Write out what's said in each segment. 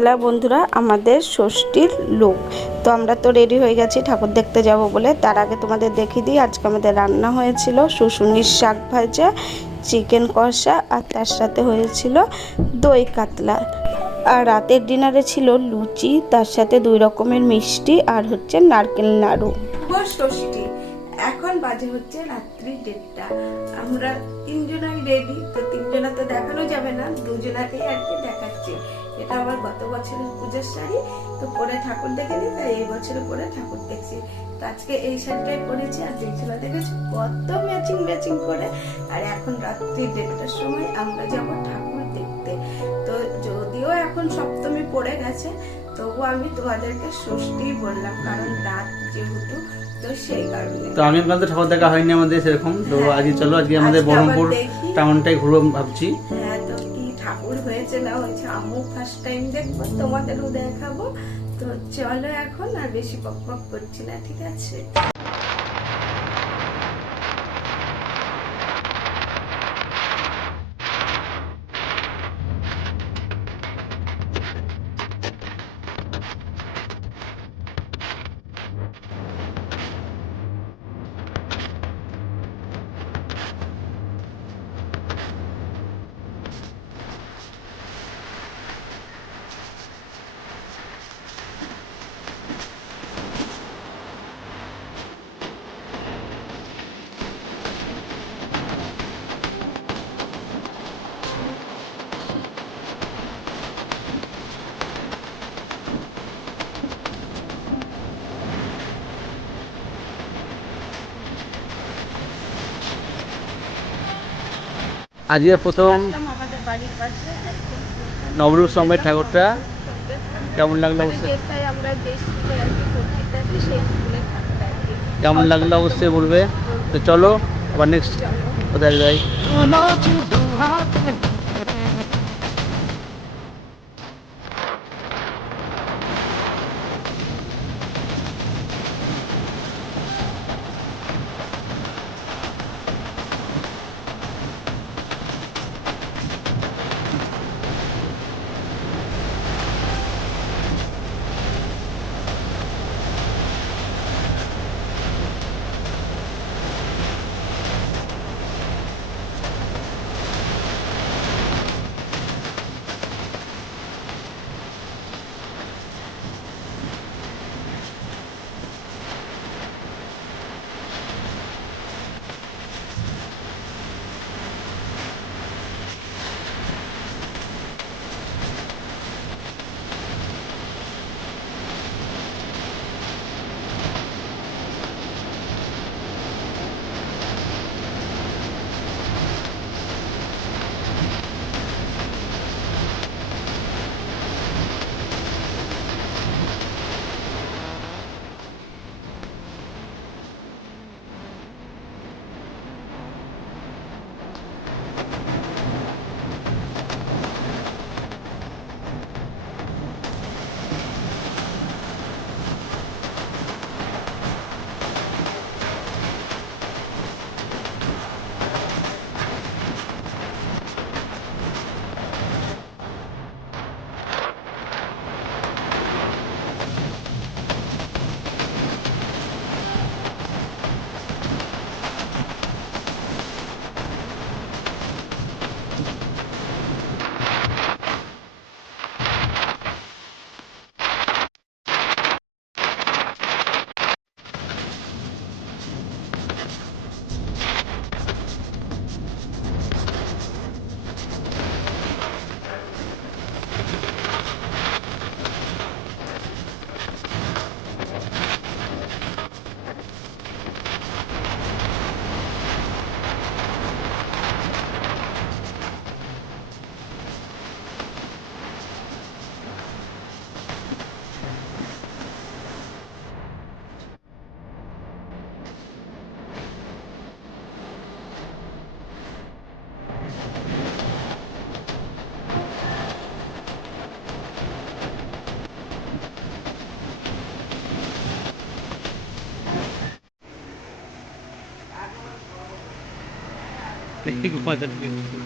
পেলা বন্ধুরা, আমাদের ষষ্ঠীর লুক। তো আমরা তো রেডি হয়ে গেছি ঠাকুর দেখতে যাব বলে। তার আগে তোমাদের দেখিয়ে দিই, আজকে আমাদের রান্না হয়েছিল শুশুনির শাক ভাজা, চিকেন কষা আর তার সাথে হয়েছিল দই কাতলা। আর রাতের ডিনারে ছিল লুচি, তার সাথে দুই রকমের মিষ্টি আর হচ্ছে নারকেল নাড়ু। ষষ্ঠী। এখন বাজে হচ্ছে রাত্রি দেড়টা। আমরা তিনজনাই রেডি তো তিনজনা তো দেখানো যাবে না, দুজনাকেই আর কি দেখাচ্ছি। এটা আমার গত বছরের পুজোর শাড়ি তো পরে ঠাকুর দেখেনি তাই এই বছরে পরে ঠাকুর দেখছি। তো আজকে এই শাড়িটাই পরেছি আর দেখছিল দেখেছি কত ম্যাচিং ম্যাচিং করে। আর এখন রাত্রি দেড়টার সময় আমরা যাব ঠাকুর দেখতে। তো যদিও এখন সপ্তমী পড়ে গেছে তবু আমি তোমাদেরকে ষষ্ঠী বললাম কারণ রাত যেহেতু তো আমি আপনাদের ঠাকুর দেখা হয়নি আমাদের সেরকম তো হ্যাঁ। আজকে চলো আজকে আমাদের বহরমপুর টাউনটাই ঘুরবো ভাবছি। হ্যাঁ। হয়েছে না হয়েছে, আমিও ফার্স্ট টাইম দেখব, তোমাদেরও দেখাবো। তো চলো এখন আর বেশি পক পক করছি না, ঠিক আছে? আজকে প্রথম নবরূপ স্তম্ভের ঠাকুরটা। কেমন লাগল অবশ্যই? আর কি কেমন লাগল অবশ্যই বলবে। তো চলো আবার নেক্সট কোথায় যাই? 那个放在那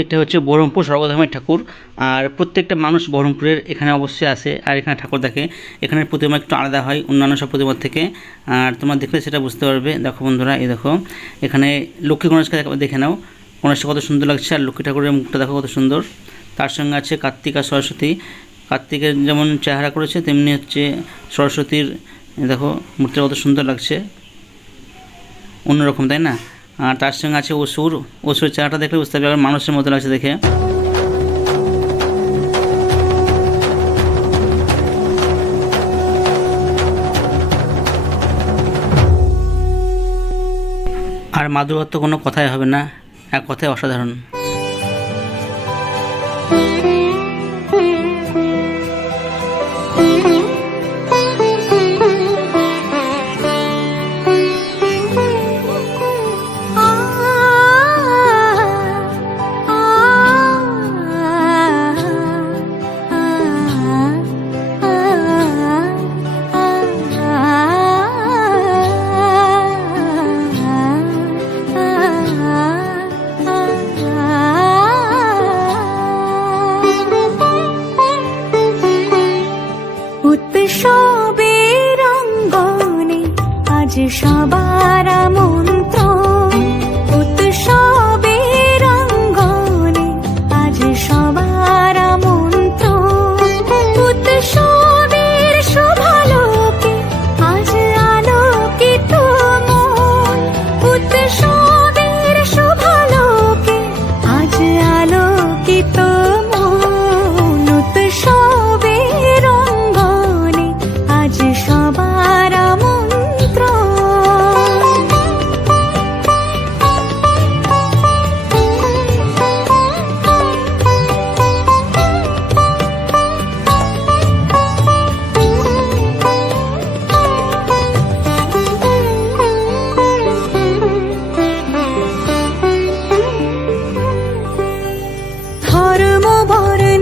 এটা হচ্ছে বহরমপুর সর্বধামের ঠাকুর। আর প্রত্যেকটা মানুষ বহরমপুরের এখানে অবশ্যই আসে আর এখানে ঠাকুর দেখে। এখানের প্রতিমা একটু আলাদা হয় অন্যান্য সব প্রতিমার থেকে। আর তোমরা দেখলে সেটা বুঝতে পারবে। দেখো বন্ধুরা, এই দেখো। এখানে লক্ষ্মী গণেশকে দেখে নাও। গণেশটা কত সুন্দর লাগছে আর লক্ষ্মী ঠাকুরের মুখটা দেখো কত সুন্দর। তার সঙ্গে আছে কার্তিক আর সরস্বতী। কার্তিকের যেমন চেহারা করেছে, তেমনি হচ্ছে সরস্বতীর, দেখো, মূর্তিটা কত সুন্দর লাগছে। অন্যরকম, তাই না? আর তার সঙ্গে আছে অসুর। অসুর চেহারাটা দেখলে বুঝতে পারবে মানুষের মতো লাগছে দেখে। আর মাধুরত্ব কোনো কথাই হবে না। এক কথায় অসাধারণ। আজ সবার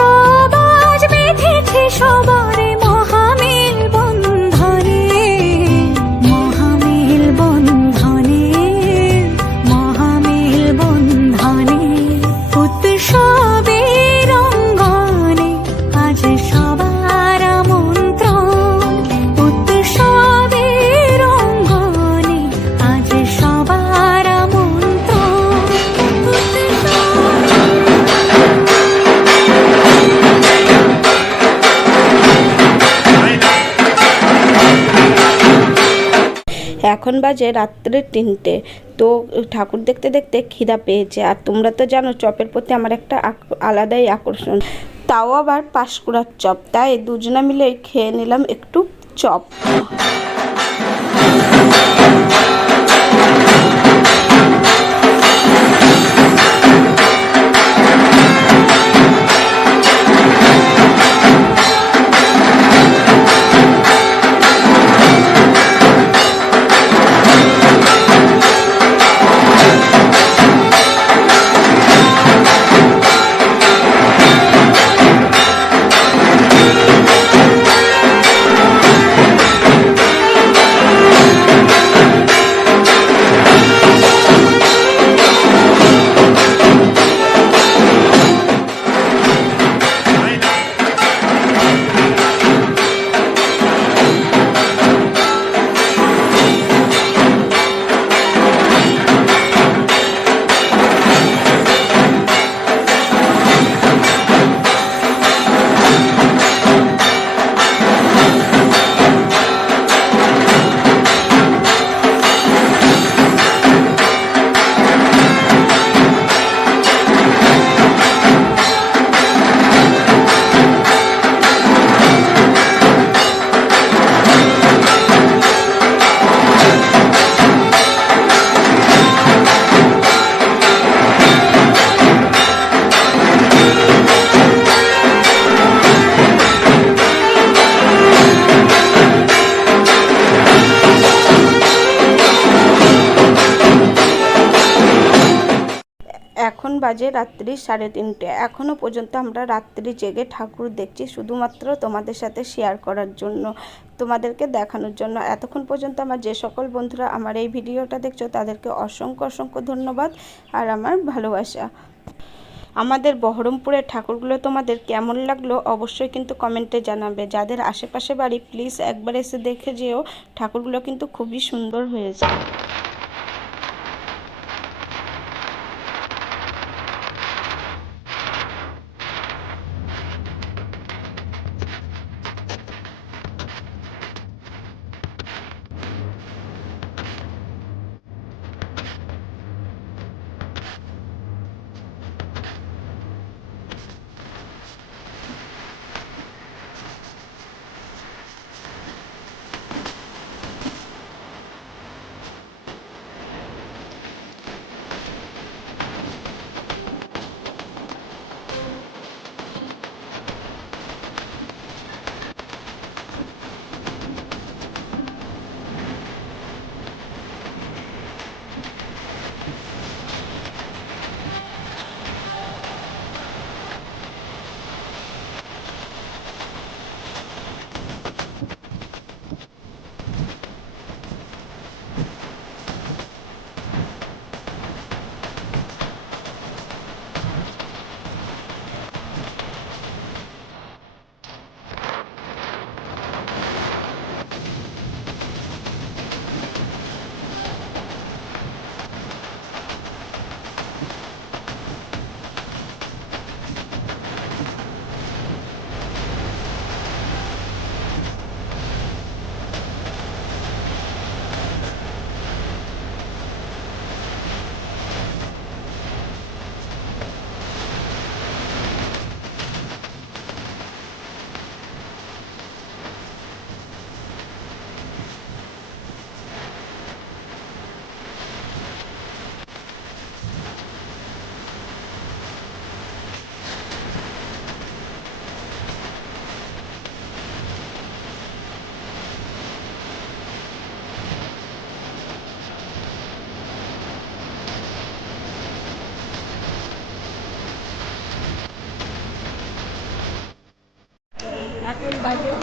উৎসব আজ বেঁধেছে এখন বাজে রাত্রে তিনটে। তো ঠাকুর দেখতে দেখতে খিদা পেয়েছে। আর তোমরা তো জানো, চপের প্রতি আমার একটা আলাদাই আকর্ষণ। তাও আবার পাঁশকুড়ার চপ। তাই দুজনে মিলে খেয়ে নিলাম একটু চপ। বাজে রাত্রি সাড়ে তিনটে। এখনও পর্যন্ত আমরা রাত্রি জেগে ঠাকুর দেখছি শুধুমাত্র তোমাদের সাথে শেয়ার করার জন্য, তোমাদেরকে দেখানোর জন্য। এতক্ষণ পর্যন্ত আমার যে সকল বন্ধুরা আমার এই ভিডিওটা দেখছ, তাদেরকে অসংখ্য অসংখ্য ধন্যবাদ আর আমার ভালোবাসা। আমাদের বহরমপুরের ঠাকুরগুলো তোমাদের কেমন লাগল অবশ্যই কিন্তু কমেন্টে জানাবে। যাদের আশেপাশে বাড়ি প্লিজ একবার এসে দেখে যেও, ঠাকুরগুলো কিন্তু খুবই সুন্দর হয়েছে।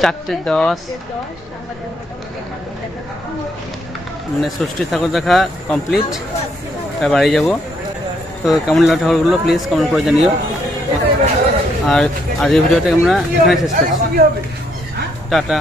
চারটে দশ। মানে ষষ্ঠী ঠাকুর দেখা কমপ্লিট এবার বাড়ি যাব। তো কেমন লাগল ঠাকুরগুলো? প্লিজ কমেন্ট করে জানিও। আর আজকের ভিডিওটা আমরা এখানে শেষ করছি। টাটা